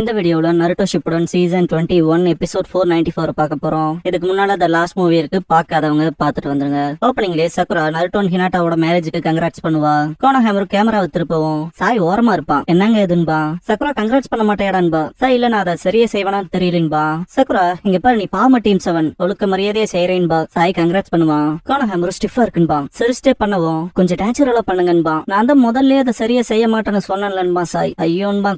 இந்த வீடியோல Naruto Shippuden season 21 episode 494 பார்க்க போறோம். இதுக்கு முன்னால த லாஸ்ட் மூவி இருக்கு, பார்க்காதவங்க பார்த்துட்டு வந்துருங்க. ஓப்பனிங்லேயே சக்குரா நருட்டோ ஹினாட்டாவோட மேரேஜுக்கு கங்க்ராட்ஸ் பண்ணுவா. கோனோஹாமரு கேமராவை திருப்பவும் சாய் ஓரமா இருப்பான். என்னங்க எதுன்பா? சக்குரா கங்க்ராட்ஸ் பண்ண மாட்டேடான்பா. சாய் இல்ல நான் அதை சரியா செய்வானான்னு தெரியலன்பா. சக்குரா இங்க பாரு, நீ பாம டீம் 7 ஒழுக்க மரியாதையா செய்யறேன்பா. சாய் கங்க்ராட்ஸ் பண்ணுவான். கோனோஹாமரு ஸ்டிஃபா இருக்குன்பா. சிரிச்சிட்டே பண்ணவும் கொஞ்சம் நேச்சுரலா பண்ணுங்கன்பா. நான் தான் முதல்ல அதை சரியா செய்ய மாட்டேன்னு சொன்னேன்லன்பா. சாய் ஐயோன்பா.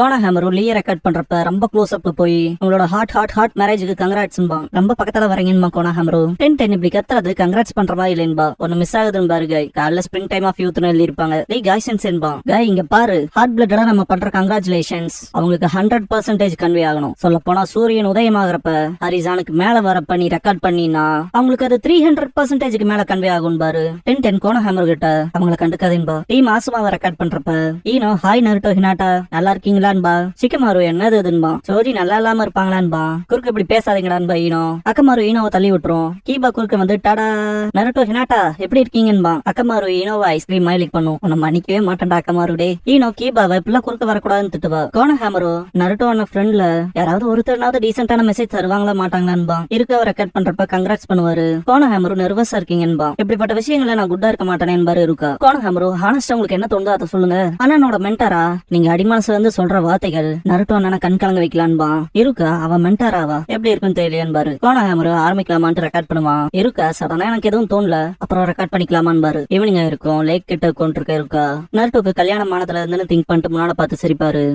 கோனோஹாமரு லீய ரெக்கார்ட் பண்றப்ப ரொம்ப க்ளோஸ் அப்ல போய் உங்களோட ஹாட் மேரேஜுக்கு கங்க்ராட்ஸ்பா. ரொம்ப பக்கத்துல வரீங்கன்பா. கோனோஹாமரு 10 இப்படி கத்துறது கங்க்ராட்ஸ் பண்றவா இல்லைன்பா. ஒன்னு மிஸ் ஆகுதுன்னு பாரு காய். காலைல ஸ்பிரிங் டைம் ஆஃப் யூத்னு எழுதி இருப்பாங்க. காய் சென்ஸ்பா. காய் இங்க பாரு, ஹார்ட் பிளட்டடா நம்ம பண்ற கங்க்ராச்சுலேஷன்ஸ் அவங்களுக்கு 100% கன்வே ஆகணும். சொல்ல போனா சூரியன் உதயமாகறப்ப ஹரிசானுக்கு மேல வரப்ப நீ ரெக்கார்ட் பண்ணினா அவங்களுக்கு அது 300% மேல கன்வே ஆகும் பாரு. 10 கோனோஹாமரு கிட்ட அவங்கள கண்டுக்காதேன்பா. டீம் ஆசுமாவை ரெக்கார்ட் பண்றப்ப ஈனோ ஹாய் நருட்டோ ஹினாட்டா நல்லா இருக்கீங்களான்பா. சிக்கமாரு என்னது இதுன்பா. சோரி நல்லா இல்லாம இருப்பாங்களான்பா. குறுக்கு இப்படி பேசாதீங்கடான்பா. ஈனோ அக்கமாரு ஈனோவை தள்ளி விட்டுரும். கீபா குறுக்க வந்து டாடா நருட்டோ ஹினாட்டா எப்படி இருக்கீங்கன்பா. அக்கமாரு ஈனோவை ஐஸ்கிரீம் மைலிக் பண்ணும். உன்னை மன்னிக்கவே மாட்டேன்டா அக்கமாரு. டே ஈனோ கீபாவை இப்பெல்லாம் குறுக்க வரக்கூடாதுன்னு திட்டுவா. கோனோஹாமரு நருட்டோன ஃப்ரெண்ட்ல யாராவது ஒருத்தர்னாவது டீசென்டான மெசேஜ் தருவாங்களா மாட்டாங்களான்பா. இருக்கவ ரெக்கார்ட் பண்றப்ப கங்க்ராட்ஸ் பண்ணுவாரு. கோனோஹாமரு நர்வஸா இருக்கீங்கன்பா. இப்படிப்பட்ட விஷயங்களை நான் குட்டா இருக்க மாட்டேனேன்பாரு இருக்கா. கோனோஹாமரு ஹானஸ்டா உங்களுக்கு என்ன தோணுதோ அதை சொல்லுங்க. அண்ணனோட மென்டாரா நீங்க அடிமனசுல இருந்து சொல்ற வார்த்தைகள் நருட்டோ அண்ணனை கண் கலங்க வைக்கலான்பா. இருக்கா அவ மென்டாராவா எப்படி இருக்குன்னு தெரியலையான்பாரு. கோனோஹாமரு ஆரம்பிக்கலாமான்ட்டு ரெக்கார்ட் பண்ணுவான். இருக்கா சடனா எனக்கு எதுவும் தோணல, அப்புறம் ரெக்கார்ட் பண்ணிக்கலாமான்பாரு. ஈவினிங்கா இருக்கும், லேக் கிட்ட கொண்டிருக்க இருக்கா. நருட்டோக்கு கல்யாணம் ஆனதுல இருந்து திங்க் பண்ணிட்டு முன்னால பார்த்து சிரிப்பாரு.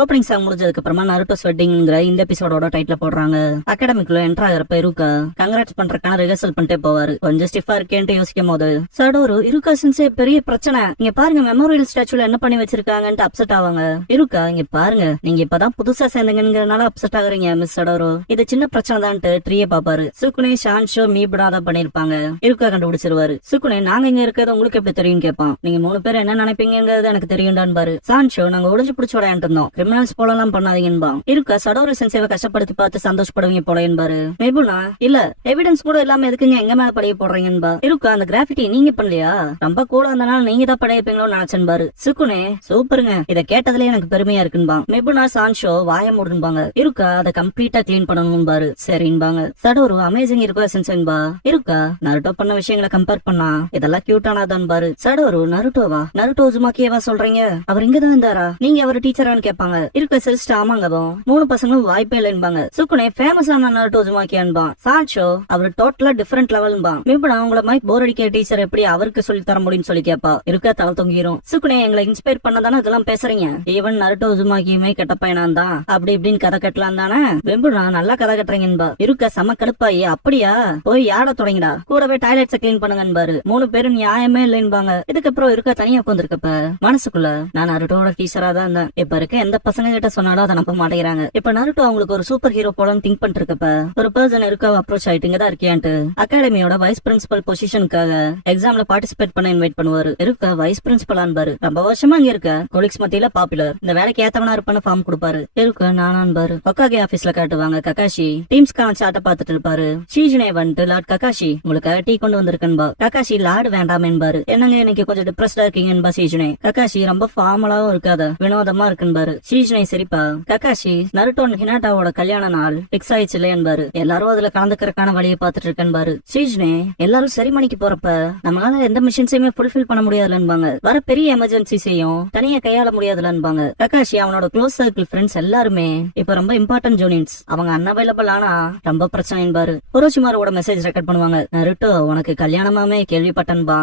ஓப்பனிங் சாங் முடிஞ்சதுக்கு அப்புறமா நருட்டோஸ் வெட்டிங்ங்கிற இந்த எபிசோடோட டைட்டில் போடுறாங்க. அகாடமிக்குள்ள என்டர் ஆகிறப்ப இருக்கா கங்க்ராட்ஸ் பண்றதுக்கான ரிஹர்சல் பண்ணிட்டே போவாரு. கொஞ்சம் ஸ்டிஃபா இருக்கேன்ட்டு யோசிக்கும் போது சடோரு இருக்கா சென்சே பெரிய பிரச்சனை, இங்க பாருங்க மெமோரியல் ஸ்டாச்சுல என்ன பண்ணி வச்சிருக்காங்கன்னு அப்செட் ஆவாங்க. இருக்கா இங்க பாருங்க, நீங்க இப்பதான் புதுசா சேர்ந்தீங்கன்னால அப்செட் ஆகுறீங்க மிஸ் சடோரு. இது சின்ன பிரச்சனை தான்ட்டு ட்ரீய பாப்பாரு. சுக்குனே ஷான்ஷோ மீபடா தான் பண்ணிருப்பாங்க. இருக்கா கண்டுபிடிச்சிருவாரு. சுக்குனே நாங்க இங்க இருக்கிறது உங்களுக்கு எப்படி தெரியும் கேட்பான். நீங்க 3 பேர் என்ன நினைப்பீங்கிறது எனக்கு தெரியும்டான்னு பாரு. ஷான்ஷோ நாங்க ஒளிஞ்சு பிடிச்ச விளையாண்டு இருந்தோம், போலாம் பண்ணாதீங்கன்பா. இருக்கா சடோர சென்சேவை கஷ்டப்படுத்தி பார்த்து சந்தோஷப்படுவீங்க போல என்பாரு. மெபுனா இல்ல எவிடன்ஸ் கூட இல்லாம எதுக்குங்க எங்க மேல படைய போடுறீங்கன்பா. இருக்கா அந்த கிராஃபிட்டி நீங்க பண்ணலையா, ரொம்ப கூட வந்தனால நீங்க தான் படையப்பீங்களோ நினைச்சன்பாரு. சுக்குனே சூப்பருங்க, இத கேட்டதுல எனக்கு பெருமையா இருக்குன்பா. மெபுனா சான்ஷோ வாய மூடுன்பாங்க. இருக்கா அதை கம்ப்ளீட்டா கிளீன் பண்ணணும்பாரு. சரின்பாங்க. சடோரு அமேசிங் இருக்கா சென்சன்பா. இருக்கா நருட்டோ பண்ண விஷயங்களை கம்பேர் பண்ணா இதெல்லாம் கியூட்டானாதான் பாரு. சடோரு நருட்டோவா நருட்டோ உசுமாக்கியவா சொல்றீங்க, அவர் இங்கதான் இருந்தாரா, நீங்க அவர் டீச்சரான்னு கேட்பாங்க. இருக்க சிரிச்சிட்டு ஆமாங்கதோ 3 பசங்களும் வாய்ப்பே இல்லைன்பாங்க. சுக்குனே ஃபேமஸான நருட்டோ உசுமாக்கியான்பா. சான்ஷோ அவர் டோட்டலா டிஃபரெண்ட் லெவல்பா. மேபுனா அவங்கள மாதிரி போர் அடிக்கிற டீச்சர் எப்படி அவருக்கு சொல்லி தர முடியும்னு சொல்லி கேப்பா. இருக்க தலை தொங்கிரும். சுக்குனே எங்களை இன்ஸ்பயர் பண்ணதானே இதெல்லாம் பேசுறீங்க, ஈவன் நருட்டோ உசுமாக்கியுமே கெட்ட பையனான் தான் அப்படி இப்படின்னு கதை கட்டலாம் தானே. வெம்புனா நல்லா கதை கட்டுறீங்கன்பா. இருக்க செம கடுப்பாயி அப்படியா போய் யாட தொடங்கிடா, கூடவே டாய்லெட்ஸ கிளீன் பண்ணுங்கன்பாரு. 3 பேரும் நியாயமே இல்லைன்பாங்க. இதுக்கப்புறம் இருக்க தனியா உட்காந்துருக்கப்ப மனசுக்குள்ள நான் நருட்டோட டீச்சரா தான் இருந்தேன், இப்ப இருக்க எந்த பசங்க கிட்ட சொன்னாலும் அதை நம்ப மாட்டேங்கிறாங்க. இப்ப நருட்டோ அவங்களுக்கு ஒரு சூப்பர் ஹீரோ போலன்னு திங்க் பண்ணிட்டு இருக்கப்ப ஒரு பர்சன் இருக்காவ அப்ரோச் ஆயிட்டுங்க தான் இருக்கியான்ட்டு அகாடமியோட வைஸ் பிரின்சிபல் பொசிஷனுக்காக எக்ஸாம்ல பார்ட்டிசிபேட் பண்ண இன்வைட் பண்ணுவாரு. இருக்க வைஸ் பிரின்சிபலான்பாரு. ரொம்ப வருஷமா இங்க இருக்க கொலிக்ஸ் மத்தியில பாப்புலர், இந்த வேலைக்கு ஏத்தவனா இருப்பான்னு ஃபார்ம் கொடுப்பாரு. இருக்க நானான்பாரு. ஒக்காகே ஆபீஸ்ல காட்டுவாங்க. ககாஷி டீம்ஸ்க்கான சாட்டை பார்த்துட்டு இருப்பாரு. ஷீஜுனே வந்துட்டு லார்ட் ககாஷி உங்களுக்கு டீ கொண்டு வந்திருக்கன்பா. ககாஷி லார்டு வேண்டாம் என்பாரு. என்னங்க இன்னைக்கு கொஞ்சம் டிப்ரெஸ்டா இருக்கீங்கன்பா ஷீஜுனே. ககாஷி ரொம்ப ஃபார்மலாவும் இருக்காத வினோதமா இருக்குன்பாரு. ஷீஜுனே சரிப்பா. ககாஷி நருட்டோ ஹினாட்டாவோட கல்யாண நாள் பிக்ஸ் ஆயிடுச்சு என்பாரு. எல்லாரும் அதுல கலந்துக்கிறதுக்கான வழியை பார்த்துட்டு இருக்கன்பாரு. ஷீஜுனே எல்லாரும் செரிமனிக்கு போறப்ப நம்மளால எந்த மிஷின்ஸையுமே ஃபுல்ஃபில் பண்ண முடியாதுலன்பாங்க. வர பெரிய எமர்ஜென்சிஸையும் தனியா கையாள முடியாதுலன்பாங்க. ககாஷி அவனோட க்ளோஸ் சர்க்கிள் ஃப்ரெண்ட்ஸ் எல்லாருமே இப்ப ரொம்ப இம்பார்ட்டன்ட் ஜூனியர்ஸ், அவங்க அன்அவைலபிள் ஆனா ரொம்ப பிரச்சனை என்பாரு. ஒரோச்சிமாரோட மெசேஜ் ரெக்கார்ட் பண்ணுவாங்க. நருட்டோ உனக்கு கல்யாணமாமே கேள்விப்பட்டன்பா.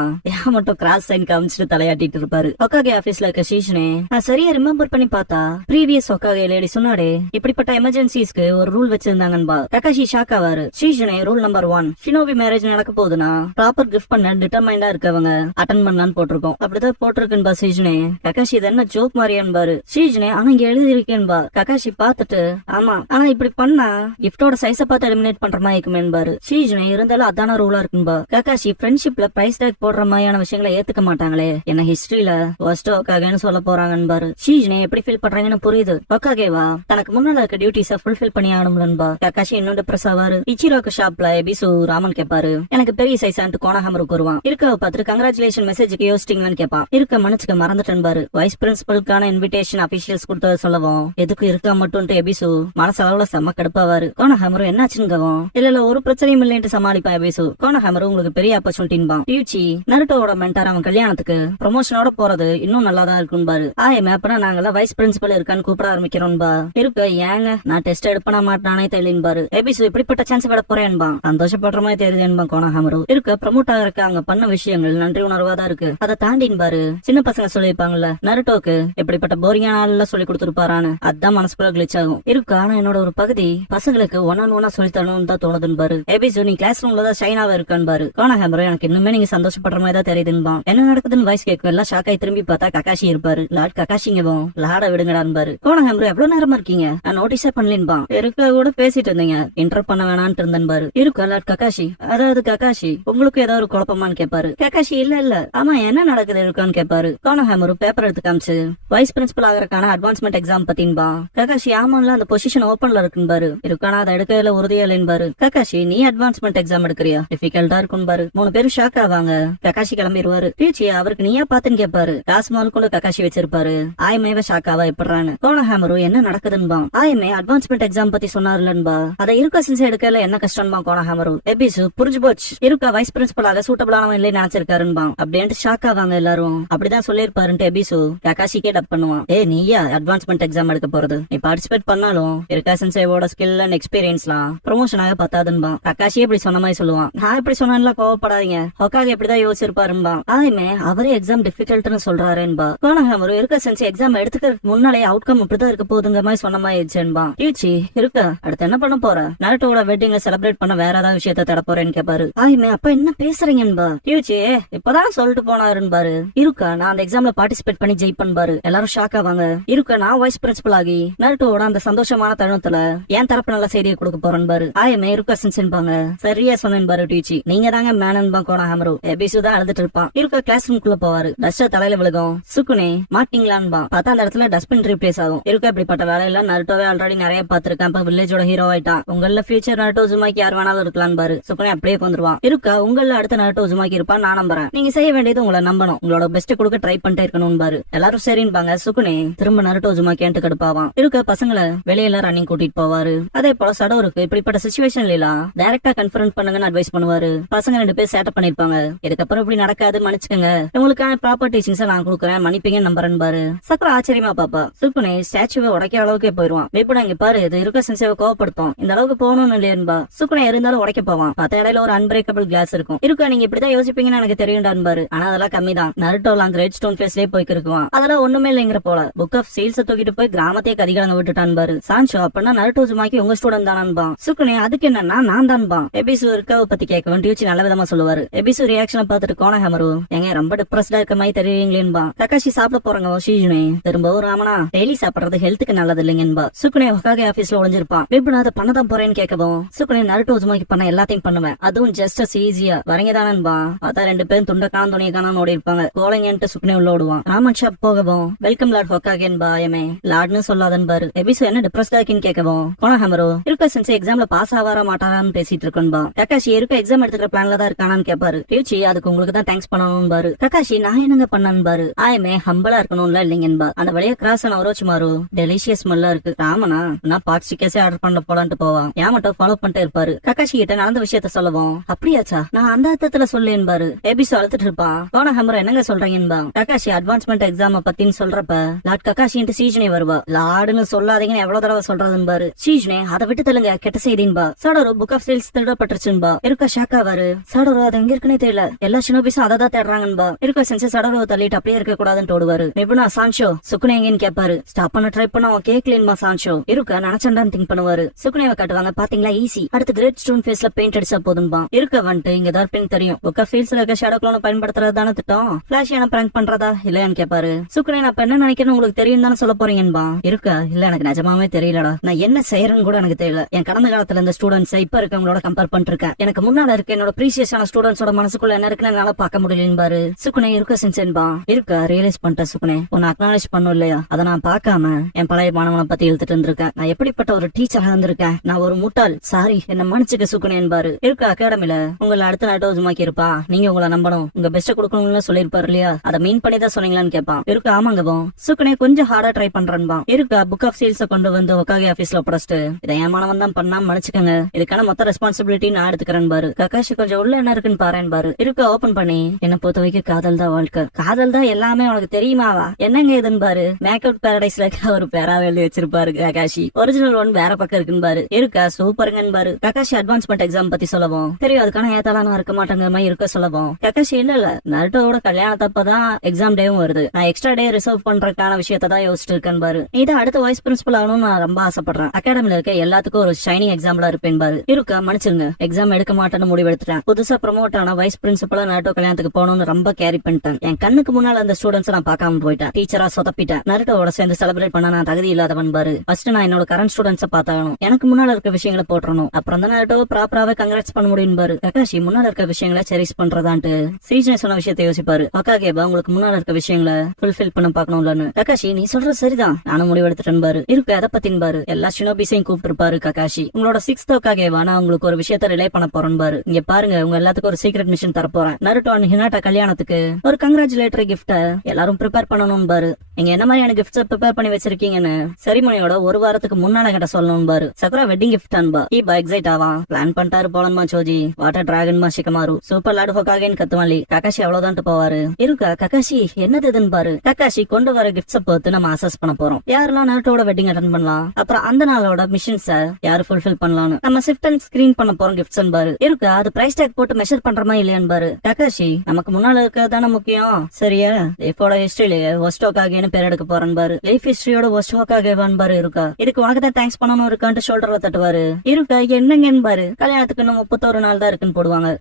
மட்டும் கிராஸ் சைன் காமிச்சிட்டு தலையாட்டிட்டு இருப்பாரு. ஒக்காகே ஆபீஸ்ல இருக்க ஷீஜுனே நான் சரியா ரிமெம்பர் பண்ணி பார்த்தா ப்ரீவியஸ் ஒக்காகே லேடி சொன்னாடே இப்படிப்பட்ட எமர்ஜென்சிஸ்க்கு ஒரு ரூல் வச்சிருந்தாங்கன்பா. ககாஷி ஷாக் ஆவாரு. ஷீஜுனே ரூல் நம்பர் 1, ஷினோபி மேரேஜ் நடக்க போகுதுன்னா ப்ராப்பர் கிஃப்ட் பண்ண டிட்டர்மைண்டா இருக்கவங்க அட்டன் பண்ணலான்னு போட்டிருக்கோம். அப்படிதான் போட்டிருக்குன்பா ஷீஜுனே. ககாஷி இது என்ன ஜோக் மாதிரியான்பாரு. ஷீஜுனே ஆனா இங்க எழுதி இருக்கேன்பா. ககாஷி பாத்துட்டு ஆமா ஆனா இப்படி பண்ணா கிஃப்டோட சைஸ பார்த்து எலிமினேட் பண்ற மாதிரி இருக்குமேன்பாரு. ஷீஜுனே இருந்தாலும் அதான ரூலா இருக்குன்பா. ககாஷி ஃப்ரெண்ட்ஷிப்ல பிரைஸ் டேக் போடுற மாதிரியான விஷயங்களை ஏத்துக்க மாட்டாங்களே, என்ன ஹிஸ்டரியில ஃபர்ஸ்ட் ஒக்காகேன்னு சொல்ல போறாங்கன்பாரு. ஷீஜுனே எப்படி ஃபீல் பண்றாங்கன்னு புரியுது. ஒக்காகேவா தனக்கு முன்னால இருக்க டியூட்டிஸ ஃபுல்ஃபில் பண்ணி ஆகணும்லன்பா. ககாஷி இன்னும் டிப்ரெஸ் ஆவாரு. இச்சிரோக்கு ஷாப்ல எபிசு ராமன் கேப்பாரு எனக்கு பெரிய சைஸான்ட்டு கோனஹாமருக்கு வருவான். இருக்கவ பார்த்துட்டு கங்க்ராச்சுலேஷன் மெசேஜுக்கு யோசிச்சிங்களான்னு கேப்பா. இருக்க மன்னிச்சுக்க மறந்துட்டேன்பாரு. வைஸ் பிரின்சிபலுக்கான இன்விடேஷன் அபிஷியல்ஸ் கொடுத்தத சொல்லவும் எதுக்கு இருக்கா மட்டும் எபிசு மனசளவுல செம்ம கடுப்பாவாரு. கோனஹாமரு என்னாச்சுங்கவும் இல்ல ஒரு பிரச்சனையும் இல்லைன்ட்டு சமாளிப்பா எபிசு. கோனஹாமரு உங்களுக்கு பெரிய ஆப்பர்ச்சுனிட்டின்பா. யூச்சி நருட்டோவோட மென்டார் அவன் கல்யாணத்துக்கு ப்ரொமோஷனோட போறது இன்னும் நல்லா தான் இருக்கும்பாரு. அப்பனா நாங்கெல்லாம் வைஸ் பிரின்சிபல் இருக்கான்னு கூப்பிட ஆரம்பிக்கிறோம்பா. இருக்க ஏங்க நான் டெஸ்ட் எடுப்பனா மாட்டானே தெரியலன்பாரு. எபிசு இப்படிப்பட்ட சான்ஸ் விட போறேன்பா. சந்தோஷப்படுற மாதிரி தெரியுதுன்பா கோனஹாமரு. இருக்க ப்ரமோட் ஆகிறக்க அவங்க பண்ண விஷயங்கள் நன்றி உணர்வாதான் இருக்கு. அதை தாண்டின்பாரு சின்ன பசங்க சொல்லிருப்பாங்கல்ல நருட்டோக்கு எப்படிப்பட்ட போரிங்கான ஆள்ல சொல்லி கொடுத்துருப்பாரான்னு அதான் மனசுக்குள்ள கிளிச் ஆகும். இருக்கு ஆனா என்னோட ஒரு பகுதி பசங்களுக்கு ஒன்னா சொல்லி தரணும்னு தான் தோணுதுன்பாரு. எபிசு நீ கிளாஸ் ரூம்ல தான் ஷைனாவா இருக்கான்பாரு. கோனஹாமரு எனக்கு இன்னுமே நீங்க சந்தோஷப்படுற மாதிரி தான் தெரியுதுன்பா. என்ன நடக்குதுன்னு வாய்ஸ் கேட்கும். எல்லாம் ஷாக்காய் திரும்பி பார்த்தா ககாஷி இருப்பாரு. லார்ட் ககாஷிங்கவும் லாட விடுங்கடான்பாரு. கோனஹாமரு எவ்வளவு நேரமா இருக்கீங்க நான் நோட்டீஸே பண்ணலின்பா. இருக்க கூட பேசிட்டு இருந்தீங்க இன்டர் பண்ண வேணான்னு இருந்தன்பாரு. இருக்கு லார்ட் ககாஷி அதாவது ககாஷி உங்களுக்கு ஏதாவது ஒரு குழப்பமான்னு கேட்பாரு. ககாஷி இல்ல ஆமா என்ன நடக்குது இருக்கான்னு கேட்பாரு. கோனஹாமரு பேப்பர் எடுத்து காமிச்சு வைஸ் பிரின்சிபல் ஆகிறக்கான அட்வான்ஸ்மெண்ட் எக்ஸாம் பத்தின்பா. ககாஷி ஆமான்ல அந்த பொசிஷன் ஓபன்ல இருக்குன்பாரு. இருக்கானா அதை எடுக்கல உறுதியா இல்லைன்பாரு. ககாஷி நீ அட்வான்ஸ்மெண்ட் எக்ஸாம் எடுக்கிறியா டிஃபிகல்ட்டா இருக்குன்பாரு. 3 பேரும் ஷாக் ஆவாங்க. ககாஷி கிளம்பிடுவாரு. பீச்சி அவருக்கு நீயா பாத்துன்னு கேட்பாரு. காஸ்மால் கூட ககாஷி வச்சிருப்பாரு. ஆயமேவ ஷாக் ஆவா எப்படிறான்னு. கோனஹாமரு என்ன நடக்குதுன்பா. ஆயமே அட்வான்ஸ்மெண்ட் எக்ஸாம் பத்தி சொன்னார்லன்பா. அதை இருக்க சென்ஸ் எடுக்கல என்ன கஷ்டம்பா கோனஹாமரு. எபிசு புரிஞ்சு போச்சு இருக்கா வைஸ் பிரின்சிபலாக சூட்டபிளானவன் இல்லைன்னு நினைச்சிருக்காருன்பா. அப்படின்ட்டு ஷாக் ஆவாங்க எல்லாரும். அப்படிதான் சொல்லிருப்பாருன்ட்டு எபிசு ககாஷிக்கே டப் பண்ணுவான். நீயா அட்வான்ஸ்மெண்ட் எக்ஸாம் எடுக்க போறது நீ பார்ட்டிசிபேட் பண்ணாலும் இருக்கா சென்சேவோட ஸ்கில் அண்ட் எக்ஸ்பீரியன்ஸ்லாம் ப்ரொமோஷனாக பத்தாதுன்பா. ககாஷி இப்படி சொன்ன மாதிரி சொல்லுவான். நான் இப்படி சொன்னா கோவப்படாதீங்க ஹொக்காக இப்படிதான் யோசிச்சிருப்பாருன்பா. ஆயுமே அவரே எக்ஸாம் டிஃபிகல்ட்னு சொல்றாருன்பா. கோனஹாமரு இருக்க சென்ஸ் எக்ஸாம் எடுத்துக்கிறதுக்கு முன்னாலே அவுட்கம் இப்படிதான் இருக்க போதுங்க மாதிரி சொன்ன மாதிரி இருந்துச்சுன்பா. யூச்சி இருக்க அடுத்து என்ன பண்ண போற நருட்டோட வெட்டிங்ல செலிப்ரேட் பண்ண வேற ஏதாவது விஷயத்த தட போறேன்னு கேப்பாரு. ஆயுமே அப்ப என்ன பேசுறீங்கன்பா. யூச்சி இப்பதான் சொல்லிட்டு போனாருன்பாரு. இருக்கா நான் அந்த எக்ஸாம்ல பார்ட்டிசிபேட் பண்ணி ஜெயிப்பன்பாரு. எல்லாரும் ஷாக் ஆவாங்க. இருக்க நான் வைஸ் பிரின்சிபல் ஆகி நருட்டோட அந்த சந்தோஷமான தருணத்துல என் தரப்பு நல்ல செய்தியை கொடுக்க போறேன்பாரு. ஆயுமே இருக்க சென்ஸ்பாங்க. சரியா சொன்னேன்பாரு டியூச்சி. நீங்க தாங்க மேனன்பா கோனஹாமரு. எபிசு தான் அழுதுட்டு இருப்பான். இருக்க கிளாஸ் ரூம்குள்ள போவாரு. டஸ்ட் தலையில விழுகும். சுக்குனே மாட்டீங்களான்பா. பார்த்தா அந்த இடத்துல டஸ்ட்பின் ரீப்ளேஸ் ஆகும். இருக்க இப்படிப்பட்ட வேலையெல்லாம் நருட்டோவே ஆல்ரெடி நிறைய பாத்துருக்கேன். இப்ப வில்லேஜோட ஹீரோ ஆயிட்டான். உங்கள ஃபியூச்சர் நருட்டோ உசுமாக்கி யார் வேணாலும் இருக்கலாம் பாரு. சுக்குனே அப்படியே வந்துருவான். இருக்கா உங்கள அடுத்த நருட்டோ உசுமாக்கி இருப்பான் நான் நம்புறேன். நீங்க செய்ய வேண்டியது உங்களை நம்பணும். உங்களோட பெஸ்ட் கொடுக்க ட்ரை பண்ணிட்டே இருக்கணும் பாரு. எல்லாரும் சரின்பாங்க. சுக்குனே திரும்ப நருட்டோ உசுமாக்கிட்டு கடுப்பாவான். இருக்க பசங்களை வெளியில ரன்னிங் கூட்டிட்டு போவாரு. அதே போல சடோருக்கு இப்படிப்பட்ட சிச்சுவேஷன்ல எல்லாம் டைரக்டா கன்ஃபரன்ட் பண்ணுங்கன்னு அட்வைஸ் பண்ணுவாரு. பசங்க 2 பேர் சேட்டை பண்ணிருப்பாங்க. இதுக்கப்புறம் இப்படி நடக்காது மன்னிச்சுக்கங்க. உங்களுக்கான ப்ராப்பர் டீச்சிங்ஸ் நான் கொடுக்குறேன் மன்னிப்பீங்க நம்புறேன் பாரு. சக்கர ஆச்சரியமா பாப்பா. சுக்குனே ஸ்டாச்சுவை உடைக்கிற அளவுக்கே போயிருவான். இப்ப இங்க பாரு இது இருக்க சென்சேவை கோவப்படுத்தும். இந்த அளவுக்கு போகணும்னு இல்லையன்பா. சுக்குனே இருந்தாலும் உடைக்க போவான். 10 இடையில ஒரு அன்பிரேக்கபிள் கிளாஸ் இருக்கும். இருக்கா நீங்க இப்படிதான் யோசிப்பீங்கன்னு எனக்கு தெரியும்டான்பாரு. ஆனா அதெல்லாம் கம்மிதான். நருட்டோலாம் கிரேட் ஸ்டோன் ஃபேஸ்லயே போய்க்கு இருக்குவான். அதெல்லாம் ஒண்ணுமே இல்லைங்கிற போல புக் ஆஃப் சேல்ஸ் தூக்கிட்டு போய் கிராமத்தையே கதிகலங்க விட்டுட்டான் பாரு. சான்சோ அப்படின்னா நருட்டோ உசுமாக்கி உங்க ஸ்டூடெண்ட் தானான்பா. சுக்குனே அதுக்கு என்னன்னா நான் தான்பா. எபிசு இருக்காவை பத்தி கேட்க டியூச்சி நல்ல விதமா சொல்லுவாரு. எபிசு ரியாக்ஷனை பார்த்துட்டு கோனஹாமரு எங்க ரொம்ப டிப்ரெஸ்டா இருக்க மாதிரி தெரியுங்களேன்பா. ககாஷி சாப்பிட போறாங்க ஷீஜுனே. திரும்பவும் ராமனா டெய்லி சாப்பிடுறது ஹெல்த்துக்கு நல்லது இல்லைங்கன்பா. சுக்குனே ஹொக்காகே ஆபீஸ்ல ஒளிஞ்சிருப்பான். நான் அதை பண்ணதான் போறேன்னு கேட்கவும் சுக்குனே நருட்டோ உசுமாக்கி பண்ண எல்லாத்தையும் பண்ணுவேன் அதுவும் ஜஸ்ட் ஈஸியா வரங்கதானன்பா. அதான் 2 பேரும் துண்ட காண துணியை காணாம ஓடி இருப்பாங்க. கோலைங்கன்ட்டு சுக்குனே உள்ள ஓடுவான். ராமன் ஷாப் போகவும் வெல்கம் லார்ட் ஹொக்காகேன்பா. ஏமே லார்ட்னு சொல்லாதன்பாரு. எபிசு என்ன டிப்ரெஸ்டா இருக்குன்னு கேட்கவும் கோனஹாமரு இருக்க சென்ஸ் எக்ஸாம்ல பாஸ் ஆவாரா மாட்டாரான்னு பேசிட்டு இருக்கன்பா. ககாஷி இருக்க எக்ஸாம் எடுத்துக்கிற பிளான்ல தான் இருக்கானான்னு கேட்பாரு. டியூச்சி அதுக்கு உங்களுக்கு தான் தேங்க்ஸ் பண்ணணும் பாரு. ககாஷி நான் என்னங்க பண்ணனு பாரு. ஆயமே ஹம்பலா இருக்கணும்ல இல்லைங்கன்பா. அந்த வழியா கிராஸ் ஆன ஒரோச்சுமாரு டெலிஷியஸ் ஸ்மெல்லா இருக்கு. ராமனா நான் பாட் ஸ்டிக்கர்ஸே ஆர்டர் பண்ண போலான்ட்டு போவான். ஏமாட்டோ ஃபாலோ பண்ணிட்டே இருப்பாரு. ககாஷி கிட்ட நடந்த விஷயத்த சொல்லவும் அப்படியாச்சா நான் அந்த அர்த்தத்துல சொல்லேன்பாரு. எபிசோ அழுத்துட்டு இருப்பான். கோனஹாமரு என்னங்க சொல்றீங்கன்பா. ககாஷி அட்வான்ஸ்மெண்ட் எக்ஸாம் பத்தின்னு சொல்றப்ப லார்ட் ககாஷின்ட்டு சீஜனே வருவா. லார்டுன்னு சொல்லாதீங்கன்னு எவ்வளவு தடவை சொல்றதுன்பாரு. சீஜனே அதை விட்டு தெலுங்க கெட்ட செய்தின்பா. சடோரு புக் ஆஃப் சேல்ஸ் திருடப்பட்டுருச்சுன்பா. இருக்க ஷாக் ஆவாரு. சடோரு அது எங்க இருக்குன்னே தெரியல. எல்லா ஷினோபிஸும் அதை தான் தேடுறாங்கன்பா. இருக்க சென்ஸ் சடோரு தள்ளிட்டு அப்படியே இருக்க கூடாதுன்னு ஓடுவாரு. நிபுணா சான்ஷோ சுக்குனே எங்கன்னு கேட்பாரு. பண்ணுவாரு. ஸ்டாப் பண்ண ட்ரை பண்ண அவன் கேட்கலன்பா சான்ஷோ. இருக்கா நினைச்சண்டான்னு திங்க் பண்ணுவாரு. சுக்குனேவை காட்டுவாங்க. பாத்தீங்களா ஈஸி, அடுத்து கிரேட் ஸ்டோன் ஃபேஸ்ல பெயிண்ட் அடிச்சா போதும்பா. இருக்க வந்துட்டு இங்க டார்பின் தெரியும். புக்கா ஃபீல்ஸ்ல இருக்க ஷேடோ க்ளோனை பயன்படுத்துறது தானே திட்டம். ஃபிளாஷ் என்ன பிராங்க் பண்றதா இல்லையான்னு கேட்பாரு. சுக்குனே நான் என்ன நினைக்கிறேன்னு உங்களுக்கு தெரியும் தானே சொல்ல போறீங்கன்பா. இருக்கா இல்ல எனக்கு நிஜமாவே தெரியலடா, நான் என்ன செய்யறேன்னு கூட எனக்கு தெரியல. என் கடந்த காலத்துல இந்த ஸ்டூடெண்ட்ஸ் இப்ப இருக்கவங்களோட கம்பேர் பண்ணிருக்கேன். எனக்கு முன்னால இருக்க என்னோட ப்ரீசியஸான ஸ்டூடெண்ட்ஸோட மனசுக்குள்ள என்ன இருக்குன்னு என்னால பார்க்க முடியலன்பாரு. சுக்குனே இருக்க சின்சன்பா. இருக்கா ரியலைஸ் பண்ணிட்ட சுக்குனே, உன்னை அக்னாலேஜ் பண்ணும் இல்லையா, அதை நான் பார்க்காம என் பழைய மாணவனை பத்தி எழுத்துட்டு இருந்திருக்கேன். நான் எப்படிப்பட்ட ஒரு டீச்சரா இருந்திருக்கேன். நான் ஒரு முட்டாள், சாரி என்ன மன்னிச்சுக்க சுக்குனே என்பாரு. இருக்க அகாடமில உங்களை அடுத்த நாட்டோ ஜுமாக்கி இருப்பா, நீங்க உங்களை நம்பணும், உங்க பெஸ்ட் கொடுக்கணும்னு சொல்லிருப்பாரு இல்லையா, அதை மீன் பண்ணி தான் சொன்னீங்களான்னு கேட்பான். இருக்க ஆமாங்கப்பா. சுக்குனே கொஞ்சம் ஹார்டா ட்ரை பண்றேன்பா. இருக்கா புக் ஆஃப் சேல்ஸ கொண்டு வந்து ஒக்காகி ஆபீஸ்ல ஒப்படைச்சிட்டு இதை என் மாணவன் தான் பண்ணாம மன்னிச்சுக்கங்க, இதுக்கான மொத்த ரெஸ்பான்சிபிலிட்டி நான் எடுத்துக்கிறேன் பாரு. ககாஷி கொஞ்சம் உள்ள என்ன இருக்குன்னு பாருன்னு பாரு. இருக்க ஓபன் பண்ணி என்ன பொறுத்த வரைக்கும் காதல் தான் வாழ்க்கை, காதல் தான் எல்லாமே உனக்கு தெரியுமாவா, என்னங்க இதுன்னு பாரு. மேக்கப் பாரடைஸ்ல ஒரு பேராவே எழுதி வச்சிருப்பாரு ககாஷி. ஒரிஜினல் ஒன் வேற பக்கம் இருக்குன்னு பாரு. இருக்கா சூப்பருங்கன்னு பாரு. ககாஷி அட்வான்ஸ்மெண்ட் எக்ஸாம் பத்தி சொல்லவும் தெரியும், அதுக்கான ஏத்தாலாம் நான் இருக்க மாட்டேங்கிற மாதிரி இருக்க சொல்லவும் ககாஷி இல்ல நருட்டோட கல்யாணத்தப்பதான் எக்ஸாம் டேவும் வருது, நான் எக்ஸ்ட்ரா டே ரிசர்வ் பண்றதுக்கான விஷயத்தை தான் யோசிச்சுட்டு இருக்கேன் பாரு. நீதான் அடுத்த வைஸ் பிரின்சிபல் ஆகணும்னு நான் ரொம்ப ஆசைப்படுறேன். அகாடமில இருக்க எல்லாத்துக்கும் ஒரு ஷைனிங் எக்ஸாம்பிளா இருப்பேன் பாரு. இருக்கா மன்னிச்சிருங்க, எக்ஸாம் எடுக்க மாட்டேன்னு முடிவெடுத்துட்டேன். புதுசா ப்ரமோட் ஆன வைஸ் பிரின்சிபலா நருட்டோ கல்யாணத்துக்கு போகணும்னு ரொம்ப கேரி பண்ணிட்டேன். என் கண்ணுக்கு முன்னால அந்த ஸ்டூடெண்ட்ஸ் நான் பார்க்காம போயிட்டேன். டீச்சரா சொதப்பிட்டேன். நருட்டோட சேர்ந்து செலிப்ரேட் பண்ண நான் தகுதி இல்லாதவன் பாரு. ஃபர்ஸ்ட் நான் என்னோட கரண்ட் ஸ்டூடெண்ட்ஸை பார்த்தாகணும், எனக்கு முன்னால இருக்க விஷயங்களை போட்டுறணும், அப்புறம் தான் நருட்டோவை ப்ராப்பராவே கங்க்ராட்ஸ் பண்ண முடியும் பாரு. ககாஷி முன்னால இருக்க விஷயங்களை செரிஸ் பண்றதான்ட்டு சீஜனே சொன்ன விஷயத்தை யோசிப்பாரு. ஒகாகேபா உங்களுக்கு முன்னால இருக்க விஷயங்களை ஃபுல்ஃபில் பண்ண பாக்கணும்லன்னு. ககாஷி நீ சொல்றது சரிதான், நானும் முடிவெடுத்துட்டேன் பாரு. இருக்கு அதை பத்தின் பாரு. எல்லா ஷினோபிஸையும் கூப்பிட்டு இருப்பாரு ககாஷி. உங்களோட 6th ஒகாகேவா நான் உங்களுக்கு ஒரு விஷயத்தை ரிலே பண்ண போறேன் பாரு. இங்க பாருங்க, உங்க எல்லாத்துக்கும் ஒரு சீக்ரெட் மிஷன் தர போறேன். நருட்டோ அண்ட் ஹினாட்டா கல்யாணத்துக்கு ஒரு கங்க்ராச்சுலேட்டரி கிஃப்ட எல்லாரும் ப்ரிப்பேர் பண்ணணும் பாரு. நீங்க என்ன மாதிரியான கிஃப்ட்ஸ் ப்ரிப்பேர் பண்ணி வச்சிருக்கீங்கன்னு செரிமனியோட ஒரு வாரத்துக்கு முன்னால கிட்ட சொல்லணும் பாரு. சக்ரா வெட்டிங் கிஃப்ட் அன்பா ஈபா எக்ஸைட் ஆவா பிளான் பண்ணிட்டாரு போலன்மா சோஜி. வாட்டர் டிராகன்மா ஷிகமாரு சூப்பர் லாடு ஹோகாகேன்னு கத்துவாளி. ககாஷி அவ்வளவுதான் போவாரு. இருக்கா ககாஷி என்னது இதுன்னு பாரு. ககாஷி கொண்டு வர கிஃப்ட்ஸ பொறுத்து நம்ம அசஸ் பண்ண போறோம். யாரெல்லாம் நருட்டோட வெட்டிங் அட்டன் பண்ணலாம், அப்புறம் அந்த நாளோட மிஷன்ஸ யாரு ஃபுல்ஃபில் பண்ணலாம்னு நம்ம ஷிஃப்ட் அண்ட் ஸ்கிரீன் பண்ண போறோம் கிஃப்ட்ஸ் பாரு. இருக்கா அது பிரைஸ் டேக் போட்டு மெஷர் பண்றமா இல்லையான்னு பாரு. ககாஷி நமக்கு முன்னால இருக்கிறதான முக்கியம் சரியா. லைஃபோட ஹிஸ்டரியிலேயே ஒஸ்ட் ஹோகாகேன்னு பேர் எடுக்க போறேன் பாரு. லைஃப் ஹிஸ்டரியோட ஒஸ்ட் ஹோகாகேவான் பாரு. இருக்கா இதுக்கு உனக்கு தான் தேங்க்ஸ் பண்ணணும் இருக்கான்ட்டு ஷோல்டர்ல தட்டுவாரு. இருக்கா என்னங்கன்னு பாரு. கல்யாணத்துக்கு இன்னும் 31 நாள் தான் இருக்குன்னு போடுவாங்க.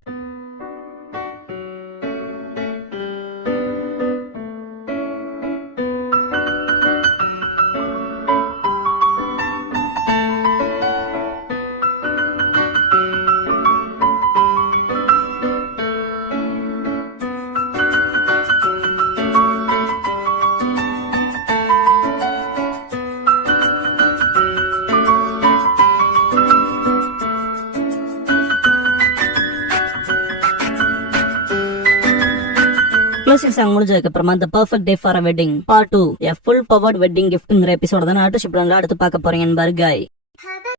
க்ளோசிங் சாங் முடிஞ்சதுக்கு அப்புறமா The Perfect Day for a Wedding Part 2 A Full Powered Wedding Giftங்கிற எபிசோட தான் நாட்டு ஷிப்ல அடுத்து பார்க்க போறீங்க பாரு காய்.